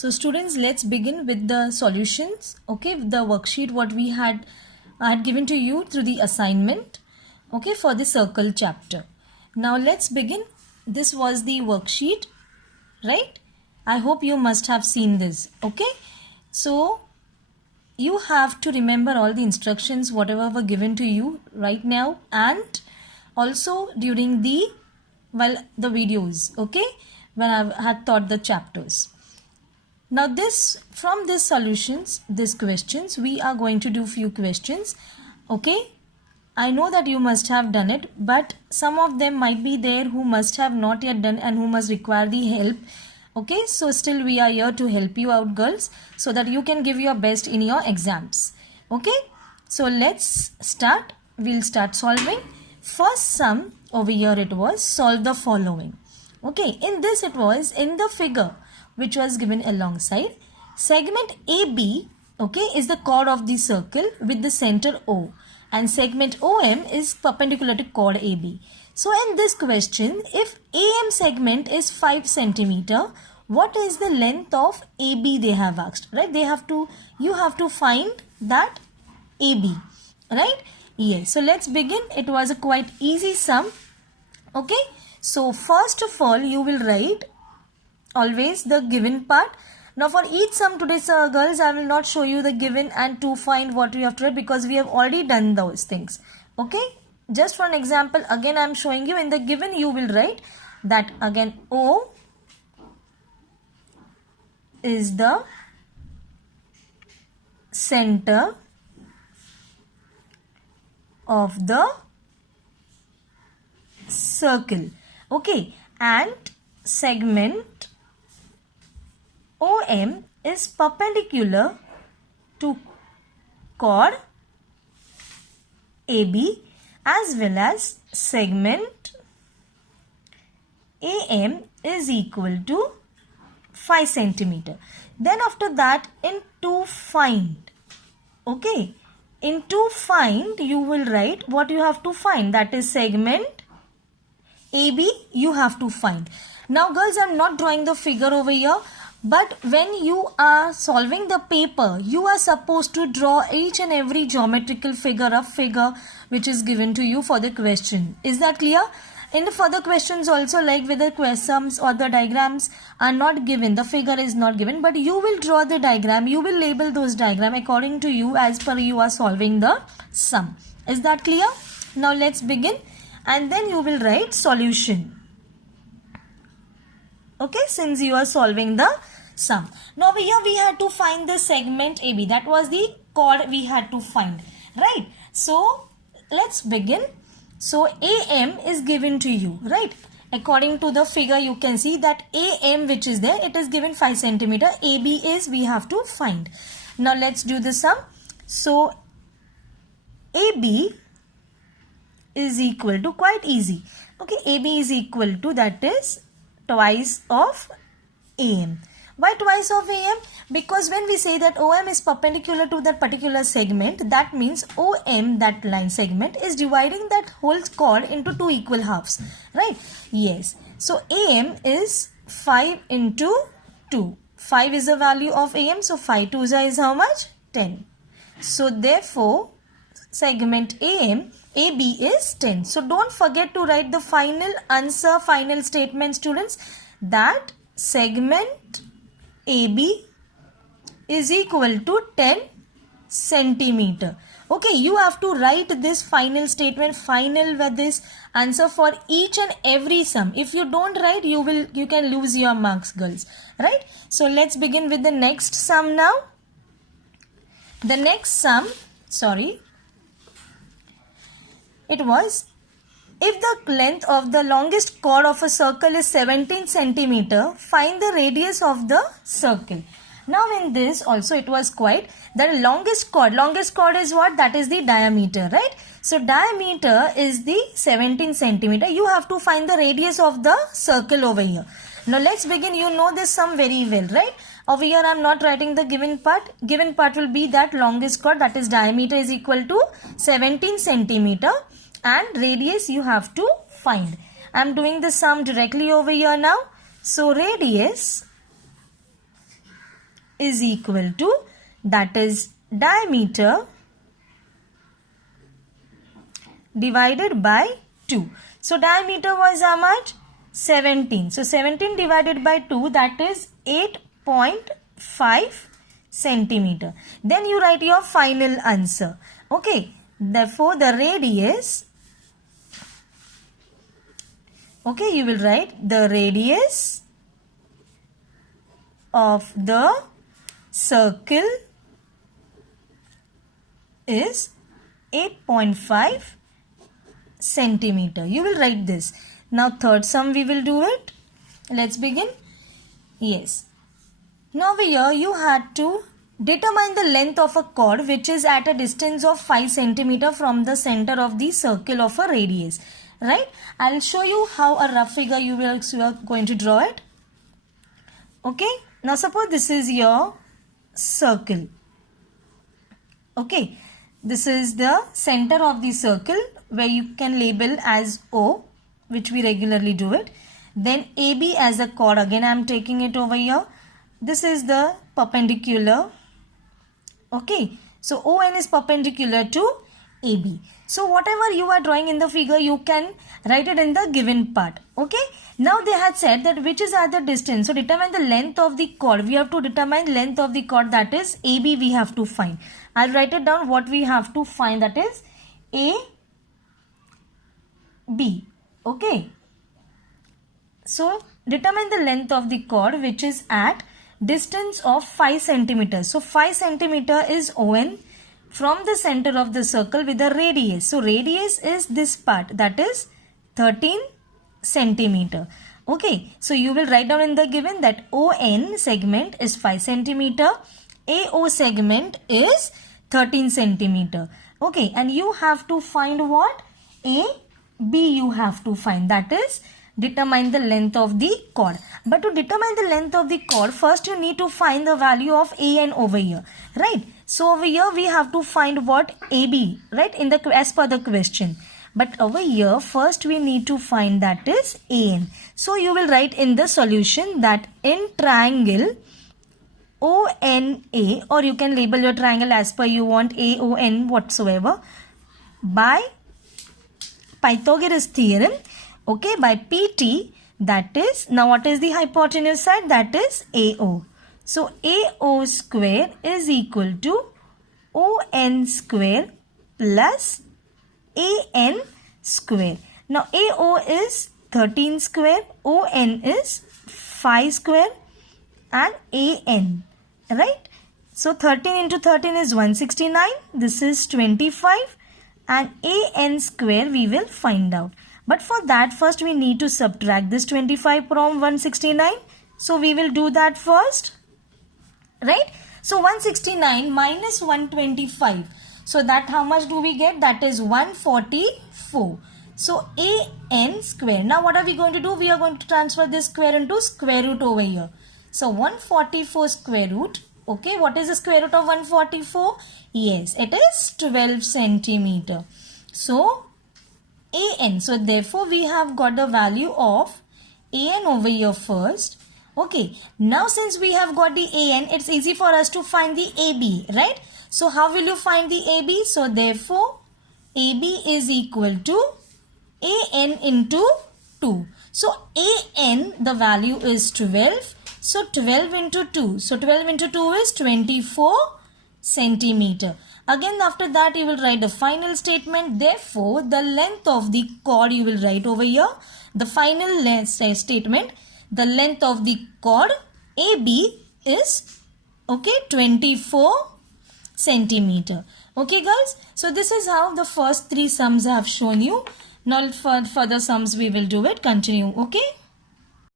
So students, let's begin with the solutions. Okay, the worksheet what I had given to you through the assignment. Okay, for the circle chapter. Now let's begin. This was the worksheet, right? I hope you must have seen this. Okay, so you have to remember all the instructions whatever were given to you right now and also during the videos. Okay, when I had taught the chapters. Now from these solutions, these questions, we are going to do few questions. Okay, I know that you must have done it, but some of them might be there who must have not yet done and who must require the help. Okay, so still we are here to help you out, girls, so that you can give your best in your exams. Okay, so let's start. We'll start solving. First sum over here it was solve the following. Okay, in this it was in the figure which was given alongside. Segment AB, okay, is the chord of the circle with the center O, and segment OM is perpendicular to chord AB. So in this question, if AM segment is 5 centimeter, what is the length of AB they have asked, right? You have to find that AB, right? Yes, so let's begin. It was a quite easy sum. Okay, so first of all you will write always the given part. Now for each sum today, girls, I will not show you the given and to find what you have to write because we have already done those things. Okay, just for an example, again I am showing you. In the given you will write that again O is the center of the circle. Okay, and segment OM is perpendicular to chord AB as well as segment AM is equal to 5 centimeter. Then after that into find. Okay, into find you will write what you have to find, that is segment AB you have to find. Now girls, I am not drawing the figure over here. But when you are solving the paper, you are supposed to draw each and every geometrical figure, a figure which is given to you for the question. Is that clear? In the further questions also, like whether sums or the diagrams are not given, the figure is not given, but you will draw the diagram, you will label those diagram according to you as per you are solving the sum. Is that clear? Now let's begin, and then you will write solution. Okay, since you are solving the sum. Now here we had to find the segment AB. That was the chord we had to find. Right. So let's begin. So AM is given to you. Right. According to the figure you can see that AM which is there, it is given 5 centimeter. AB is we have to find. Now let's do the sum. So AB is equal to, quite easy. Okay, AB is equal to, that is twice of AM. Why twice of AM? Because when we say that OM is perpendicular to that particular segment, that means OM, that line segment, is dividing that whole chord into 2 equal halves. Right? Yes. So AM is 5 into 2. 5 is the value of AM. So 5 2s is how much? 10. So therefore, segment AB is 10. So don't forget to write the final answer, final statement, students, that segment AB is equal to 10 centimeter. Okay, you have to write this final statement, final with this answer for each and every sum. If you don't write, you can lose your marks, girls. Right? So let's begin with the next sum now. The next sum, it was, if the length of the longest chord of a circle is 17 centimeter, find the radius of the circle. Now in this also it was quite, the longest chord is what? That is the diameter, right? So diameter is the 17 centimeter. You have to find the radius of the circle over here. Now let's begin. You know this sum very well, right? Over here I am not writing the given part. Given part will be that longest chord, that is diameter is equal to 17 centimeter. And radius you have to find. I am doing the sum directly over here now. So radius is equal to, that is diameter divided by 2. So diameter was how much? 17. So 17 divided by 2, that is 8.5 centimeter. Then you write your final answer. Okay. Therefore the radius, okay, you will write the radius of the circle is 8.5 centimeter. You will write this. Now third sum we will do it. Let's begin. Yes. Now here you had to determine the length of a chord which is at a distance of 5 centimeter from the center of the circle of a radius. Right? I'll show you how a rough figure you are going to draw it. Okay. Now suppose this is your circle. Okay. This is the center of the circle where you can label as O, which we regularly do it. Then AB as a chord. Again I am taking it over here. This is the perpendicular. Okay. So ON is perpendicular to AB. So whatever you are drawing in the figure, you can write it in the given part. Okay. Now they had said that which is at the distance. So determine the length of the chord. We have to determine length of the chord, that is AB we have to find. I'll write it down what we have to find, that is AB. Okay. So determine the length of the chord which is at distance of 5 centimeters. So 5 centimeter is ON from the center of the circle with a radius. So radius is this part, that is 13 centimeter. Okay. So you will write down in the given that ON segment is 5 centimeter. AO segment is 13 centimeter. Okay. And you have to find what? AB you have to find, that is determine the length of the chord. But to determine the length of the chord, first you need to find the value of AN over here, right? So over here we have to find what? AB, right, in the as per the question. But over here first we need to find, that is AN. So you will write in the solution that in triangle ONA, or you can label your triangle as per you want, AON whatsoever, by Pythagoras theorem, okay, by PT, that is, now what is the hypotenuse side? That is AO. So AO square is equal to ON square plus AN square. Now AO is 13 square, ON is 5 square and AN, right? So 13 into 13 is 169. This is 25 and AN square we will find out. But for that first we need to subtract this 25 from 169. So we will do that first, right? So 169 minus 125. So that how much do we get? That is 144. So AN square. Now what are we going to do? We are going to transfer this square into square root over here. So 144 square root. Okay, what is the square root of 144? Yes, it is 12 centimeter. So AN. So therefore we have got the value of AN over here first. Okay, now since we have got the AN, it's easy for us to find the AB, right? So how will you find the AB? So therefore AB is equal to AN into 2. So AN, the value is 12. So 12 into 2. So 12 into 2 is 24 centimeter. Again after that you will write the final statement. Therefore the length of the chord you will write over here. The final statement. The length of the chord AB is, okay, 24 centimeter. Okay guys. So this is how the first three sums I have shown you. Now for further sums we will do it. Continue. Okay.